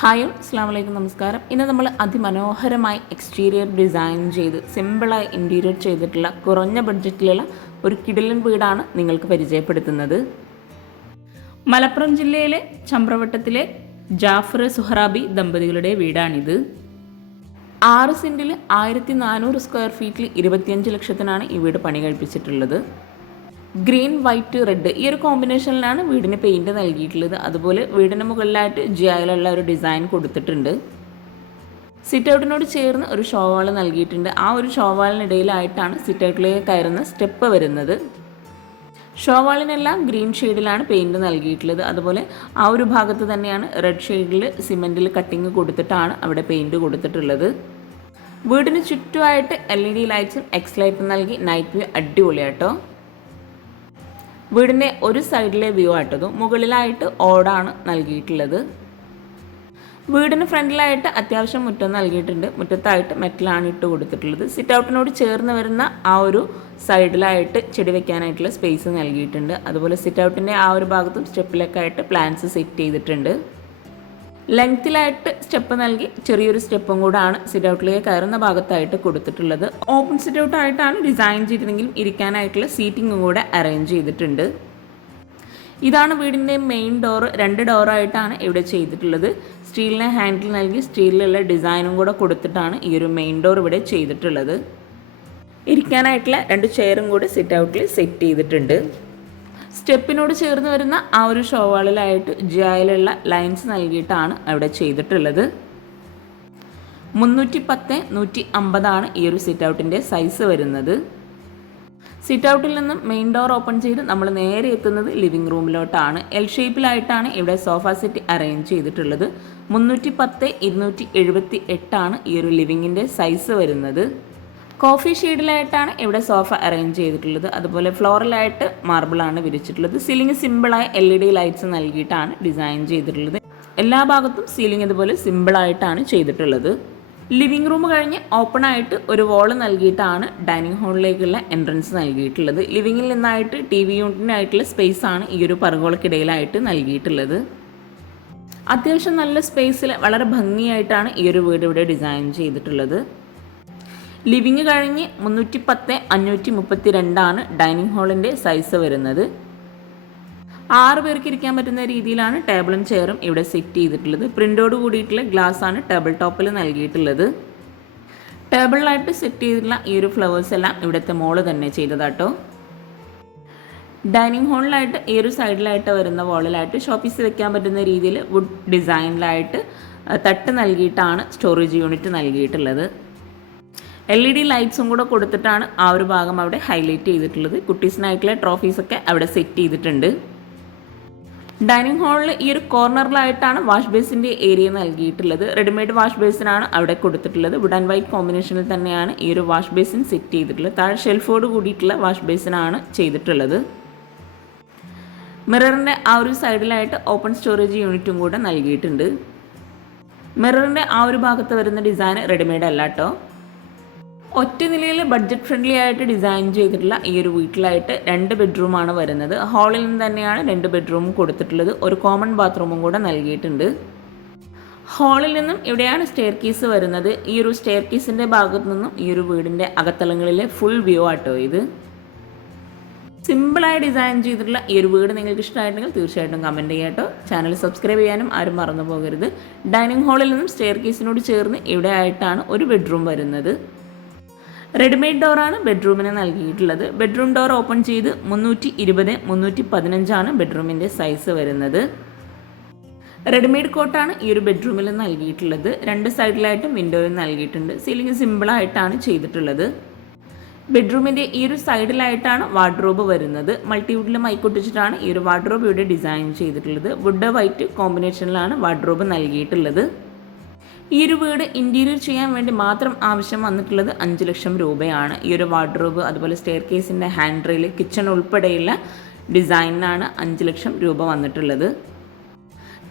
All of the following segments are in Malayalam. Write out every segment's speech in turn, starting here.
ഹായ് അസ്സലാമു അലൈക്കും, നമസ്കാരം. ഇന്ന് നമ്മൾ അതിമനോഹരമായി എക്സ്റ്റീരിയർ ഡിസൈൻ ചെയ്ത് സിമ്പിളായി ഇൻറ്റീരിയർ ചെയ്തിട്ടുള്ള കുറഞ്ഞ ബഡ്ജറ്റിലുള്ള ഒരു കിടിലൻ വീടാണ് നിങ്ങൾക്ക് പരിചയപ്പെടുത്തുന്നത്. മലപ്പുറം ജില്ലയിലെ ചമ്പ്രവട്ടത്തിലെ ജാഫർ സുഹറാബി ദമ്പതികളുടെ വീടാണിത്. 6 സെൻറ്റിൽ 1400 സ്ക്വയർ ഫീറ്റിൽ 25 ലക്ഷത്തിനാണ് ഈ വീട് പണി കഴിപ്പിച്ചിട്ടുള്ളത്. ഗ്രീൻ, വൈറ്റ്, റെഡ് ഈ ഒരു കോമ്പിനേഷനിലാണ് വീടിന് പെയിൻറ് നൽകിയിട്ടുള്ളത്. അതുപോലെ വീടിന് മുകളിലായിട്ട് ജിയായിലുള്ള ഒരു ഡിസൈൻ കൊടുത്തിട്ടുണ്ട്. സിറ്റ് ഔട്ടിനോട് ചേർന്ന് ഒരു ഷോവാൾ നൽകിയിട്ടുണ്ട്. ആ ഒരു ഷോവാളിനിടയിലായിട്ടാണ് സിറ്റ് ഔട്ടിലേക്ക് കയറുന്ന സ്റ്റെപ്പ് വരുന്നത്. ഷോവാളിനെല്ലാം ഗ്രീൻ ഷെയ്ഡിലാണ് പെയിൻറ് നൽകിയിട്ടുള്ളത്. അതുപോലെ ആ ഒരു ഭാഗത്ത് തന്നെയാണ് റെഡ് ഷെയ്ഡിൽ സിമെൻറ്റിൽ കട്ടിങ് കൊടുത്തിട്ടാണ് അവിടെ പെയിൻറ് കൊടുത്തിട്ടുള്ളത്. വീടിന് ചുറ്റുമായിട്ട് LED ലൈറ്റ്സും എക്സ് ലൈറ്റും നൽകി നൈറ്റ് വ്യൂ അടിപൊളിയാട്ടോ. വീടിൻ്റെ ഒരു സൈഡിലെ വ്യൂ ആയിട്ടതും മുകളിലായിട്ട് ഓടാണ് നൽകിയിട്ടുള്ളത്. വീടിന് ഫ്രണ്ടിലായിട്ട് അത്യാവശ്യം മുറ്റം നൽകിയിട്ടുണ്ട്. മുറ്റത്തായിട്ട് മെറ്റലാണ് ഇട്ട് കൊടുത്തിട്ടുള്ളത്. സിറ്റ് ഔട്ടിനോട് ചേർന്ന് വരുന്ന ആ ഒരു സൈഡിലായിട്ട് ചെടി വെക്കാനായിട്ടുള്ള സ്പേസ് നൽകിയിട്ടുണ്ട്. അതുപോലെ സിറ്റ് ഔട്ടിൻ്റെ ആ ഒരു ഭാഗത്തും സ്റ്റെപ്പിലൊക്കെ പ്ലാന്റ്സ് സെറ്റ് ചെയ്തിട്ടുണ്ട്. ലെങ്ത്തിലായിട്ട് സ്റ്റെപ്പ് നൽകി ചെറിയൊരു സ്റ്റെപ്പും കൂടാണ് സിറ്റ് ഔട്ടിലേക്ക് കയറുന്ന ഭാഗത്തായിട്ട് കൊടുത്തിട്ടുള്ളത്. ഓപ്പൺ സിറ്റ് ഔട്ടായിട്ടാണ് ഡിസൈൻ ചെയ്തിരുന്നെങ്കിലും ഇരിക്കാനായിട്ടുള്ള സീറ്റിങ്ങും കൂടെ അറേഞ്ച് ചെയ്തിട്ടുണ്ട്. ഇതാണ് വീടിൻ്റെ മെയിൻ ഡോർ. 2 ഡോറായിട്ടാണ് ഇവിടെ ചെയ്തിട്ടുള്ളത്. സ്റ്റീലിനെ ഹാൻഡിൽ നൽകി സ്റ്റീലിലുള്ള ഡിസൈനും കൂടെ കൊടുത്തിട്ടാണ് ഈ ഒരു മെയിൻ ഡോർ ഇവിടെ ചെയ്തിട്ടുള്ളത്. ഇരിക്കാനായിട്ടുള്ള 2 ചെയറും കൂടി സിറ്റ് ഔട്ടിൽ സെറ്റ് ചെയ്തിട്ടുണ്ട്. സ്റ്റെപ്പിനോട് ചേർന്ന് വരുന്ന ആ ഒരു ഷോവാളിലായിട്ട് ജിയായിലുള്ള ലൈൻസ് നൽകിയിട്ടാണ് അവിടെ ചെയ്തിട്ടുള്ളത്. 310-150 ഈ ഒരു സിറ്റ് ഔട്ടിൻ്റെ സൈസ് വരുന്നത്. സിറ്റ് ഔട്ടിൽ നിന്നും മെയിൻ ഡോർ ഓപ്പൺ ചെയ്ത് നമ്മൾ നേരെ എത്തുന്നത് ലിവിംഗ് റൂമിലോട്ടാണ്. എൽ ഷേപ്പിലായിട്ടാണ് ഇവിടെ സോഫ സെറ്റ് അറേഞ്ച് ചെയ്തിട്ടുള്ളത്. 310-278 ഈ ഒരു ലിവിങ്ങിൻ്റെ സൈസ് വരുന്നത്. കോഫി ഷെയ്ഡിലായിട്ടാണ് ഇവിടെ സോഫ അറേഞ്ച് ചെയ്തിട്ടുള്ളത്. അതുപോലെ ഫ്ലോറലായിട്ട് മാർബിളാണ് വിരിച്ചിട്ടുള്ളത്. സീലിംഗ് സിമ്പിളായ LED ലൈറ്റ്സ് നൽകിയിട്ടാണ് ഡിസൈൻ ചെയ്തിട്ടുള്ളത്. എല്ലാ ഭാഗത്തും സീലിംഗ് ഇതുപോലെ സിമ്പിളായിട്ടാണ് ചെയ്തിട്ടുള്ളത്. ലിവിംഗ് റൂം കഴിഞ്ഞ് ഓപ്പൺ ആയിട്ട് ഒരു വോള് നൽകിയിട്ടാണ് ഡൈനിങ് ഹാളിലേക്കുള്ള എൻട്രൻസ് നൽകിയിട്ടുള്ളത്. ലിവിങ്ങിൽ നിന്നായിട്ട് TV യൂണിറ്റിനായിട്ടുള്ള സ്പേസ് ആണ് ഈ ഒരു പറുകോളക്കിടയിലായിട്ട് നൽകിയിട്ടുള്ളത്. അത്യാവശ്യം നല്ല സ്പേസിൽ വളരെ ഭംഗിയായിട്ടാണ് ഈ ഒരു വീട് ഇവിടെ ഡിസൈൻ ചെയ്തിട്ടുള്ളത്. ലിവിങ് കഴിഞ്ഞ് 310-532 ഡൈനിങ് ഹാളിൻ്റെ സൈസ് വരുന്നത്. 6 പേർക്ക് ഇരിക്കാൻ പറ്റുന്ന രീതിയിലാണ് ടേബിളും ചെയറും ഇവിടെ സെറ്റ് ചെയ്തിട്ടുള്ളത്. പ്രിൻ്റോട് കൂടിയിട്ടുള്ള ഗ്ലാസ്സാണ് ടേബിൾ ടോപ്പിൽ നൽകിയിട്ടുള്ളത്. ടേബിളിലായിട്ട് സെറ്റ് ചെയ്തിട്ടുള്ള ഈ ഒരു ഫ്ലവേഴ്സ് എല്ലാം ഇവിടുത്തെ മോള് തന്നെ ചെയ്തതാട്ടോ. ഡൈനിങ് ഹാളിലായിട്ട് ഈ ഒരു സൈഡിലായിട്ട് വരുന്ന വോളിലായിട്ട് ഷോപ്പീസ് വെക്കാൻ പറ്റുന്ന രീതിയിൽ വുഡ് ഡിസൈനിലായിട്ട് തട്ട് നൽകിയിട്ടാണ് സ്റ്റോറേജ് യൂണിറ്റ് നൽകിയിട്ടുള്ളത്. LED ലൈറ്റ്സും കൂടെ കൊടുത്തിട്ടാണ് ആ ഒരു ഭാഗം അവിടെ ഹൈലൈറ്റ് ചെയ്തിട്ടുള്ളത്. കുട്ടീസിനായിട്ടുള്ള ട്രോഫീസൊക്കെ അവിടെ സെറ്റ് ചെയ്തിട്ടുണ്ട്. ഡൈനിങ് ഹാളിൽ ഈ ഒരു കോർണറിലായിട്ടാണ് വാഷ് ബേസിൻ്റെ ഏരിയ നൽകിയിട്ടുള്ളത്. റെഡിമെയ്ഡ് വാഷ് ബേസിനാണ് അവിടെ കൊടുത്തിട്ടുള്ളത്. വുഡ് ആൻഡ് വൈറ്റ് കോമ്പിനേഷനിൽ തന്നെയാണ് ഈ ഒരു വാഷ് ബേസിൻ സെറ്റ് ചെയ്തിട്ടുള്ളത്. താഴെ ഷെൽഫോട് കൂടിയിട്ടുള്ള വാഷ് ബേസിനാണ് ചെയ്തിട്ടുള്ളത്. മിററിൻ്റെ ആ ഒരു സൈഡിലായിട്ട് ഓപ്പൺ സ്റ്റോറേജ് യൂണിറ്റും കൂടെ നൽകിയിട്ടുണ്ട്. മിററിൻ്റെ ആ ഒരു ഭാഗത്ത് വരുന്ന ഡിസൈൻ റെഡിമെയ്ഡ് അല്ല കേട്ടോ. ഒറ്റ നിലയിൽ ബഡ്ജറ്റ് ഫ്രണ്ട്ലി ആയിട്ട് ഡിസൈൻ ചെയ്തിട്ടുള്ള ഈ ഒരു വീട്ടിലായിട്ട് 2 ബെഡ്റൂമാണ് വരുന്നത്. ഹാളിൽ നിന്ന് തന്നെയാണ് 2 ബെഡ്റൂം കൊടുത്തിട്ടുള്ളത്. ഒരു കോമൺ ബാത്റൂമും കൂടെ നൽകിയിട്ടുണ്ട്. ഹാളിൽ നിന്നും ഇവിടെയാണ് സ്റ്റെയർ കേസ് വരുന്നത്. ഈ ഒരു സ്റ്റെയർ കേസിൻ്റെ ഭാഗത്തു നിന്നും ഈ ഒരു വീടിൻ്റെ അകത്തളങ്ങളിലെ ഫുൾ വ്യൂ ആട്ടോ ഇത്. സിമ്പിളായി ഡിസൈൻ ചെയ്തിട്ടുള്ള ഈ ഒരു വീട് നിങ്ങൾക്ക് ഇഷ്ടമായിട്ടുണ്ടെങ്കിൽ തീർച്ചയായിട്ടും കമൻറ്റ് ചെയ്യാം കേട്ടോ. ചാനൽ സബ്സ്ക്രൈബ് ചെയ്യാനും ആരും മറന്നു പോകരുത്. ഡൈനിങ് ഹാളിൽ നിന്നും സ്റ്റെയർ കേസിനോട് ചേർന്ന് ഇവിടെ ആയിട്ടാണ് ഒരു ബെഡ്റൂം വരുന്നത്. റെഡിമെയ്ഡ് ഡോറാണ് ബെഡ്റൂമിന് നൽകിയിട്ടുള്ളത്. ബെഡ്റൂം ഡോർ ഓപ്പൺ ചെയ്ത് 320-315 ബെഡ്റൂമിൻ്റെ സൈസ് വരുന്നത്. റെഡിമെയ്ഡ് കോട്ടാണ് ഈ ഒരു ബെഡ്റൂമിൽ നൽകിയിട്ടുള്ളത്. 2 സൈഡിലായിട്ടും വിൻഡോയും നൽകിയിട്ടുണ്ട്. സീലിംഗ് സിമ്പിളായിട്ടാണ് ചെയ്തിട്ടുള്ളത്. ബെഡ്റൂമിൻ്റെ ഈ ഒരു സൈഡിലായിട്ടാണ് വാർഡ്രോബ് വരുന്നത്. മൾട്ടിവുഡിൽ മൈക്കൊട്ടിച്ചിട്ടാണ് ഈ ഒരു വാർഡ്രോബ് ഇവിടെ ഡിസൈൻ ചെയ്തിട്ടുള്ളത്. വുഡ് വൈറ്റ് കോമ്പിനേഷനിലാണ് വാർഡ്രോബ് നൽകിയിട്ടുള്ളത്. ഈ ഒരു വീട് ഇൻറ്റീരിയർ ചെയ്യാൻ വേണ്ടി മാത്രം ആവശ്യം വന്നിട്ടുള്ളത് 5 ലക്ഷം രൂപയാണ്. ഈ ഒരു വാർഡ്രോബ്, അതുപോലെ സ്റ്റെയർ കേസിൻ്റെ ഹാൻഡ് റെയിൽ, കിച്ചൺ ഉൾപ്പെടെയുള്ള ഡിസൈനിനാണ് 5 ലക്ഷം രൂപ വന്നിട്ടുള്ളത്.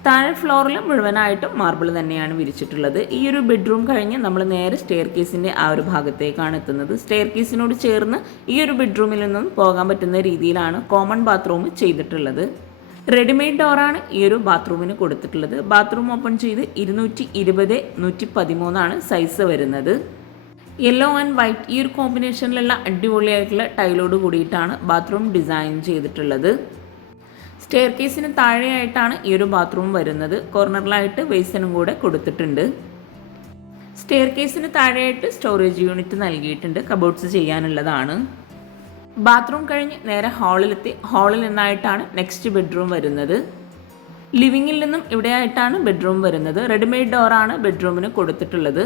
താഴെ ഫ്ലോറിൽ മുഴുവനായിട്ടും മാർബിൾ തന്നെയാണ് വിരിച്ചിട്ടുള്ളത്. ഈ ഒരു ബെഡ്റൂം കഴിഞ്ഞ് നമ്മൾ നേരെ സ്റ്റെയർ കേസിൻ്റെ ആ ഒരു ഭാഗത്തേക്കാണ് എത്തുന്നത്. സ്റ്റെയർ കേസിനോട് ചേർന്ന് ഈ ഒരു ബെഡ്റൂമിൽ നിന്നും പോകാൻ പറ്റുന്ന രീതിയിലാണ് കോമൺ ബാത്റൂം ചെയ്തിട്ടുള്ളത്. റെഡിമെയ്ഡ് ഡോറാണ് ഈ ഒരു ബാത്റൂമിന് കൊടുത്തിട്ടുള്ളത്. ബാത്റൂം ഓപ്പൺ ചെയ്ത് 220/113 സൈസ് വരുന്നത്. യെല്ലോ ആൻഡ് വൈറ്റ് ഈ ഒരു കോമ്പിനേഷനിലുള്ള അടിപൊളിയായിട്ടുള്ള ടൈലോട് കൂടിയിട്ടാണ് ബാത്റൂം ഡിസൈൻ ചെയ്തിട്ടുള്ളത്. സ്റ്റെയർ കേസിന് താഴെയായിട്ടാണ് ഈ ഒരു ബാത്റൂം വരുന്നത്. കോർണറിലായിട്ട് ബേസിനും കൂടെ കൊടുത്തിട്ടുണ്ട്. സ്റ്റെയർ കേസിന് താഴെയായിട്ട് സ്റ്റോറേജ് യൂണിറ്റ് നൽകിയിട്ടുണ്ട്. കബോർഡ്സ് ചെയ്യാനുള്ളതാണ്. ബാത്റൂം കഴിഞ്ഞ് നേരെ ഹാളിലെത്തി. ഹാളിൽ നിന്നായിട്ടാണ് നെക്സ്റ്റ് ബെഡ്റൂം വരുന്നത്. ലിവിങ്ങിൽ നിന്നും ഇവിടെയായിട്ടാണ് ബെഡ്റൂം വരുന്നത്. റെഡിമെയ്ഡ് ഡോറാണ് ബെഡ്റൂമിന് കൊടുത്തിട്ടുള്ളത്.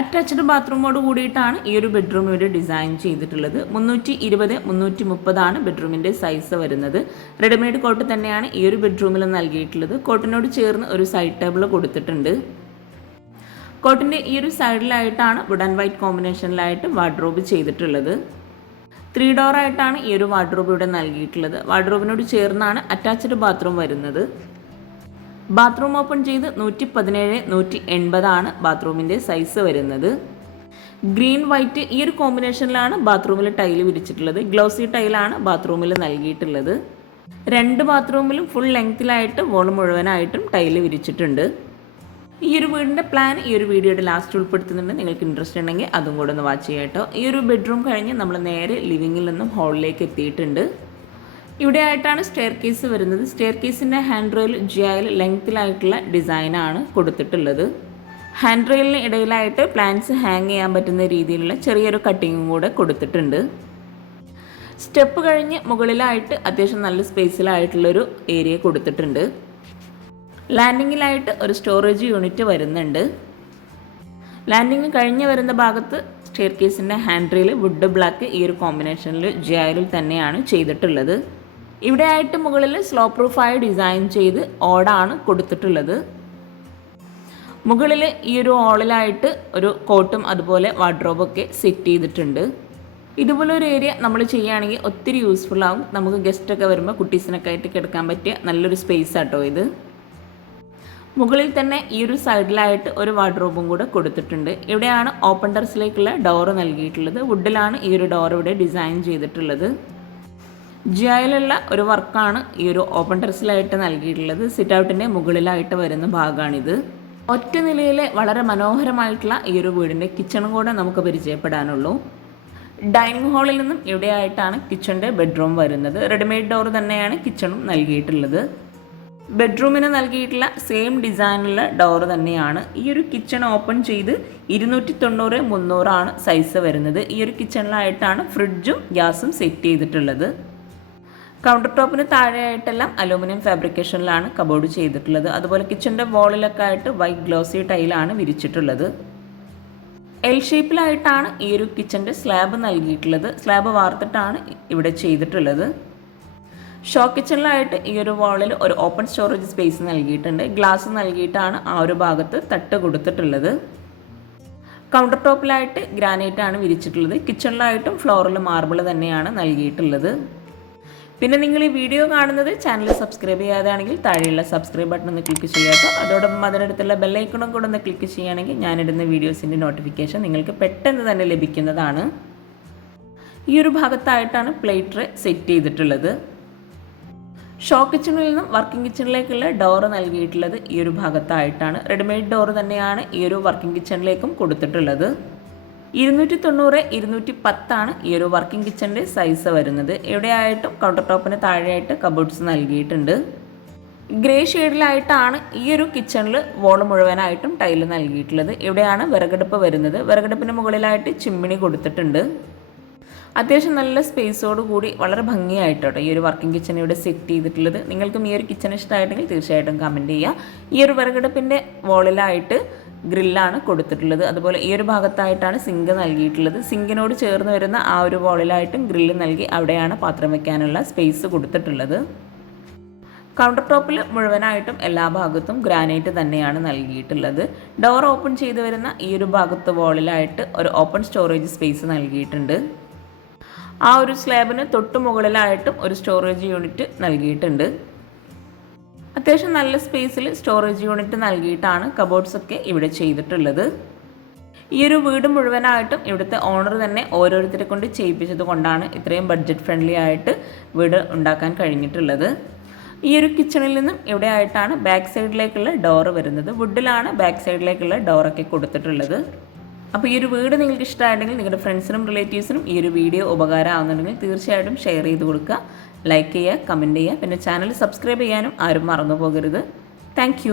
അറ്റാച്ച്ഡ് ബാത്റൂമോട് കൂടിയിട്ടാണ് ഈ ഒരു ബെഡ്റൂം ഇവിടെ ഡിസൈൻ ചെയ്തിട്ടുള്ളത്. 320/330 ബെഡ്റൂമിൻ്റെ സൈസ് വരുന്നത്. റെഡിമെയ്ഡ് കോട്ട് തന്നെയാണ് ഈ ഒരു ബെഡ്റൂമിൽ നൽകിയിട്ടുള്ളത്. കോട്ടിനോട് ചേർന്ന് ഒരു സൈഡ് ടേബിൾ കൊടുത്തിട്ടുണ്ട്. കോട്ടിൻ്റെ ഈ ഒരു സൈഡിലായിട്ടാണ് വുഡ് ആൻഡ് വൈറ്റ് കോമ്പിനേഷനിലായിട്ട് വാർഡ്രോബ് ചെയ്തിട്ടുള്ളത്. 3 ഡോറായിട്ടാണ് ഈ ഒരു വാർഡ്രോബ് ഇവിടെ നൽകിയിട്ടുള്ളത്. വാർഡ്രോബിനോട് ചേർന്നാണ് അറ്റാച്ച്ഡ് ബാത്റൂം വരുന്നത്. ബാത്റൂം ഓപ്പൺ ചെയ്ത് 117/180 ബാത്റൂമിൻ്റെ സൈസ് വരുന്നത്. ഗ്രീൻ വൈറ്റ് ഈ ഒരു കോമ്പിനേഷനിലാണ് ബാത്റൂമിൽ ടൈല് വിരിച്ചിട്ടുള്ളത്. ഗ്ലോസി ടൈലാണ് ബാത്റൂമിൽ നൽകിയിട്ടുള്ളത്. 2 ബാത്റൂമിലും ഫുൾ ലെങ്ത്തിലായിട്ട് വോൾ മുഴുവനായിട്ടും ടൈല് വിരിച്ചിട്ടുണ്ട്. ഈ ഒരു വീടിൻ്റെ പ്ലാൻ ഈ ഒരു വീഡിയോയുടെ ലാസ്റ്റ് ഉൾപ്പെടുത്തുന്നുണ്ട്. നിങ്ങൾക്ക് ഇൻട്രസ്റ്റ് ഉണ്ടെങ്കിൽ അതും കൂടെ ഒന്ന് വാച്ച് ചെയ്യാം കേട്ടോ. ഈ ഒരു ബെഡ്റൂം കഴിഞ്ഞ് നമ്മൾ നേരെ ലിവിങ്ങിൽ നിന്നും ഹാളിലേക്ക് എത്തിയിട്ടുണ്ട്. ഇവിടെ ആയിട്ടാണ് സ്റ്റെയർ കേസ് വരുന്നത്. സ്റ്റെയർ കേസിൻ്റെ ഹാൻഡ് റെയിൽ ജിയായിൽ ലെങ്ത്തിലായിട്ടുള്ള ഡിസൈനാണ് കൊടുത്തിട്ടുള്ളത്. ഹാൻഡ് റെയിലിന് ഇടയിലായിട്ട് പ്ലാന്റ്സ് ഹാങ് ചെയ്യാൻ പറ്റുന്ന രീതിയിലുള്ള ചെറിയൊരു കട്ടിങ്ങും കൂടെ കൊടുത്തിട്ടുണ്ട്. സ്റ്റെപ്പ് കഴിഞ്ഞ് മുകളിലായിട്ട് അത്യാവശ്യം നല്ല സ്പേസിലായിട്ടുള്ളൊരു ഏരിയ കൊടുത്തിട്ടുണ്ട്. ലാൻഡിങ്ങിലായിട്ട് ഒരു സ്റ്റോറേജ് യൂണിറ്റ് വരുന്നുണ്ട്. ലാൻഡിങ് കഴിഞ്ഞ് വരുന്ന ഭാഗത്ത് സ്റ്റെയർ കേസിൻ്റെ ഹാൻഡ് റെയിൽ വുഡ് ബ്ലാക്ക് ഈ ഒരു കോമ്പിനേഷനിൽ ജിയായിൽ തന്നെയാണ് ചെയ്തിട്ടുള്ളത്. ഇവിടെ ആയിട്ട് മുകളിൽ സ്ലോ പ്രൂഫായി ഡിസൈൻ ചെയ്ത് ഓടാണ് കൊടുത്തിട്ടുള്ളത്. മുകളിൽ ഈ ഒരു ഹോളിലായിട്ട് ഒരു കോട്ടും അതുപോലെ വാർഡ്രോബൊക്കെ സെറ്റ് ചെയ്തിട്ടുണ്ട്. ഇതുപോലെ ഒരു ഏരിയ നമ്മൾ ചെയ്യുകയാണെങ്കിൽ ഒത്തിരി യൂസ്ഫുൾ ആവും. നമുക്ക് ഗസ്റ്റൊക്കെ വരുമ്പോൾ കുട്ടീസിനൊക്കെ ആയിട്ട് കിടക്കാൻ പറ്റിയ നല്ലൊരു സ്പേസ് ആട്ടോ ഇത്. മുകളിൽ തന്നെ ഈ ഒരു സൈഡിലായിട്ട് ഒരു വാർഡ്രോബും കൂടെ കൊടുത്തിട്ടുണ്ട്. ഇവിടെയാണ് ഓപ്പൺ ടെറസിലേക്കുള്ള ഡോറ് നൽകിയിട്ടുള്ളത്. വുഡിലാണ് ഈ ഒരു ഡോർ ഇവിടെ ഡിസൈൻ ചെയ്തിട്ടുള്ളത്. ജിയായിലുള്ള ഒരു വർക്കാണ് ഈ ഒരു ഓപ്പൺ ടെറസിലായിട്ട് നൽകിയിട്ടുള്ളത്. സിറ്റ് ഔട്ടിൻ്റെ മുകളിലായിട്ട് വരുന്ന ഭാഗമാണിത്. ഒറ്റ നിലയിലെ വളരെ മനോഹരമായിട്ടുള്ള ഈ ഒരു വീടിൻ്റെ കിച്ചണും കൂടെ നമുക്ക് പരിചയപ്പെടാനുള്ളൂ. ഡൈനിങ് ഹാളിൽ നിന്നും ഇവിടെയായിട്ടാണ് കിച്ചണിൻ്റെ ബെഡ്റൂം വരുന്നത്. റെഡിമെയ്ഡ് ഡോർ തന്നെയാണ് കിച്ചണും നൽകിയിട്ടുള്ളത്. ബെഡ്റൂമിന് നൽകിയിട്ടുള്ള സെയിം ഡിസൈനുള്ള ഡോർ തന്നെയാണ്. ഈ ഒരു കിച്ചൺ ഓപ്പൺ ചെയ്ത് 290/300 സൈസ് വരുന്നത്. ഈ ഒരു കിച്ചണിലായിട്ടാണ് ഫ്രിഡ്ജും ഗ്യാസും സെറ്റ് ചെയ്തിട്ടുള്ളത്. കൗണ്ടർ ടോപ്പിന് താഴെയായിട്ടെല്ലാം അലൂമിനിയം ഫാബ്രിക്കേഷനിലാണ് കബോർഡ് ചെയ്തിട്ടുള്ളത്. അതുപോലെ കിച്ചൻ്റെ വോളിലൊക്കെ ആയിട്ട് വൈറ്റ് ഗ്ലോസി ടൈലാണ് വിരിച്ചിട്ടുള്ളത്. എൽ ഷേപ്പിലായിട്ടാണ് ഈ ഒരു കിച്ചൻ്റെ സ്ലാബ് നൽകിയിട്ടുള്ളത്. സ്ലാബ് വാർത്തിട്ടാണ് ഇവിടെ ചെയ്തിട്ടുള്ളത്. ഷോ കിച്ചണിലായിട്ട് ഈ ഒരു വാളിൽ ഒരു ഓപ്പൺ സ്റ്റോറേജ് സ്പേസ് നൽകിയിട്ടുണ്ട്. ഗ്ലാസ് നൽകിയിട്ടാണ് ആ ഒരു ഭാഗത്ത് തട്ട് കൊടുത്തിട്ടുള്ളത്. കൗണ്ടർ ടോപ്പിലായിട്ട് ഗ്രാനൈറ്റ് ആണ് വിരിച്ചിട്ടുള്ളത്. കിച്ചണിലായിട്ടും ഫ്ലോറിൽ മാർബിൾ തന്നെയാണ് നൽകിയിട്ടുള്ളത്. പിന്നെ നിങ്ങൾ ഈ വീഡിയോ കാണുന്നത് ചാനൽ സബ്സ്ക്രൈബ് ചെയ്യാതാണെങ്കിൽ താഴെയുള്ള സബ്സ്ക്രൈബ് ബട്ടൺ ഒന്ന് ക്ലിക്ക് ചെയ്യാട്ടോ. അതോടൊപ്പം അതിനടുത്തുള്ള ബെല്ലൈക്കണും കൂടെ ഒന്ന് ക്ലിക്ക് ചെയ്യുകയാണെങ്കിൽ ഞാനിടുന്ന വീഡിയോസിൻ്റെ നോട്ടിഫിക്കേഷൻ നിങ്ങൾക്ക് പെട്ടെന്ന് തന്നെ ലഭിക്കുന്നതാണ്. ഈ ഒരു ഭാഗത്തായിട്ടാണ് പ്ലേറ്റ് ട്രേ സെറ്റ് ചെയ്തിട്ടുള്ളത്. ഷോ കിച്ചണിൽ നിന്നും വർക്കിംഗ് കിച്ചണിലേക്കുള്ള ഡോറ് നൽകിയിട്ടുള്ളത് ഈ ഒരു ഭാഗത്തായിട്ടാണ്. റെഡിമെയ്ഡ് ഡോറ് തന്നെയാണ് ഈ ഒരു വർക്കിംഗ് കിച്ചണിലേക്കും കൊടുത്തിട്ടുള്ളത്. 290/210 ഈ ഒരു വർക്കിംഗ് കിച്ചണിൻ്റെ സൈസ് വരുന്നത്. എവിടെയായിട്ടും കൗണ്ടർ ടോപ്പിന് താഴെയായിട്ട് കബോർഡ്സ് നൽകിയിട്ടുണ്ട്. ഗ്രേ ഷെയ്ഡിലായിട്ടാണ് ഈ ഒരു കിച്ചണിൽ വോൾ മുഴുവനായിട്ടും ടൈല് നൽകിയിട്ടുള്ളത്. ഇവിടെയാണ് വിറകടുപ്പ് വരുന്നത്. വിറകടുപ്പിന് മുകളിലായിട്ട് ചിമ്മിണി കൊടുത്തിട്ടുണ്ട്. അത്യാവശ്യം നല്ല സ്പേസോട് കൂടി വളരെ ഭംഗിയായിട്ടോ ഈ ഒരു വർക്കിംഗ് കിച്ചൺ ഇവിടെ സെറ്റ് ചെയ്തിട്ടുള്ളത്. നിങ്ങൾക്കും ഈ ഒരു കിച്ചൺ ഇഷ്ടമായിട്ടെങ്കിൽ തീർച്ചയായിട്ടും കമൻറ്റ് ചെയ്യുക. ഈ ഒരു വിറകടുപ്പിൻ്റെ വോളിലായിട്ട് ഗ്രില്ലാണ് കൊടുത്തിട്ടുള്ളത്. അതുപോലെ ഈ ഒരു ഭാഗത്തായിട്ടാണ് സിങ്ക് നൽകിയിട്ടുള്ളത്. സിങ്കിനോട് ചേർന്ന് വരുന്ന ആ ഒരു വോളിലായിട്ടും ഗ്രില്ല് നൽകി അവിടെയാണ് പാത്രം വയ്ക്കാനുള്ള സ്പേസ് കൊടുത്തിട്ടുള്ളത്. കൗണ്ടർ ടോപ്പിൽ മുഴുവനായിട്ടും എല്ലാ ഭാഗത്തും ഗ്രാനൈറ്റ് തന്നെയാണ് നൽകിയിട്ടുള്ളത്. ഡോർ ഓപ്പൺ ചെയ്ത് വരുന്ന ഈ ഒരു ഭാഗത്ത് വോളിലായിട്ട് ഒരു ഓപ്പൺ സ്റ്റോറേജ് സ്പേസ് നൽകിയിട്ടുണ്ട്. ആ ഒരു സ്ലാബിന് തൊട്ട് മുകളിലായിട്ടും ഒരു സ്റ്റോറേജ് യൂണിറ്റ് നൽകിയിട്ടുണ്ട്. അത്യാവശ്യം നല്ല സ്പേസിൽ സ്റ്റോറേജ് യൂണിറ്റ് നൽകിയിട്ടാണ് കബോർഡ്സൊക്കെ ഇവിടെ ചെയ്തിട്ടുള്ളത്. ഈ ഒരു വീട് മുഴുവനായിട്ടും ഇവിടുത്തെ ഓണർ തന്നെ ഓരോരുത്തരെ കൊണ്ട് ചെയ്യിപ്പിച്ചത് കൊണ്ടാണ് ഇത്രയും ബഡ്ജറ്റ് ഫ്രണ്ട്ലി ആയിട്ട് വീട് ഉണ്ടാക്കാൻ കഴിഞ്ഞിട്ടുള്ളത്. ഈ ഒരു കിച്ചണിൽ നിന്നും ഇവിടെ ആയിട്ടാണ് ബാക്ക് സൈഡിലേക്കുള്ള ഡോറ് വരുന്നത്. വുഡിലാണ് ബാക്ക് സൈഡിലേക്കുള്ള ഡോറൊക്കെ കൊടുത്തിട്ടുള്ളത്. അപ്പോൾ ഈ ഒരു വീട് നിങ്ങൾക്ക് ഇഷ്ടമായിട്ടുണ്ടെങ്കിൽ നിങ്ങളുടെ ഫ്രണ്ട്സിനും റിലേറ്റീവ്സിനും ഈ ഒരു വീഡിയോ ഉപകാരമാകുന്നുണ്ടെങ്കിൽ തീർച്ചയായിട്ടും ഷെയർ ചെയ്ത് കൊടുക്കുക, ലൈക്ക് ചെയ്യുക, കമൻറ്റ് ചെയ്യുക. പിന്നെ ചാനൽ സബ്സ്ക്രൈബ് ചെയ്യാനും ആരും മറന്നു പോകരുത്. താങ്ക്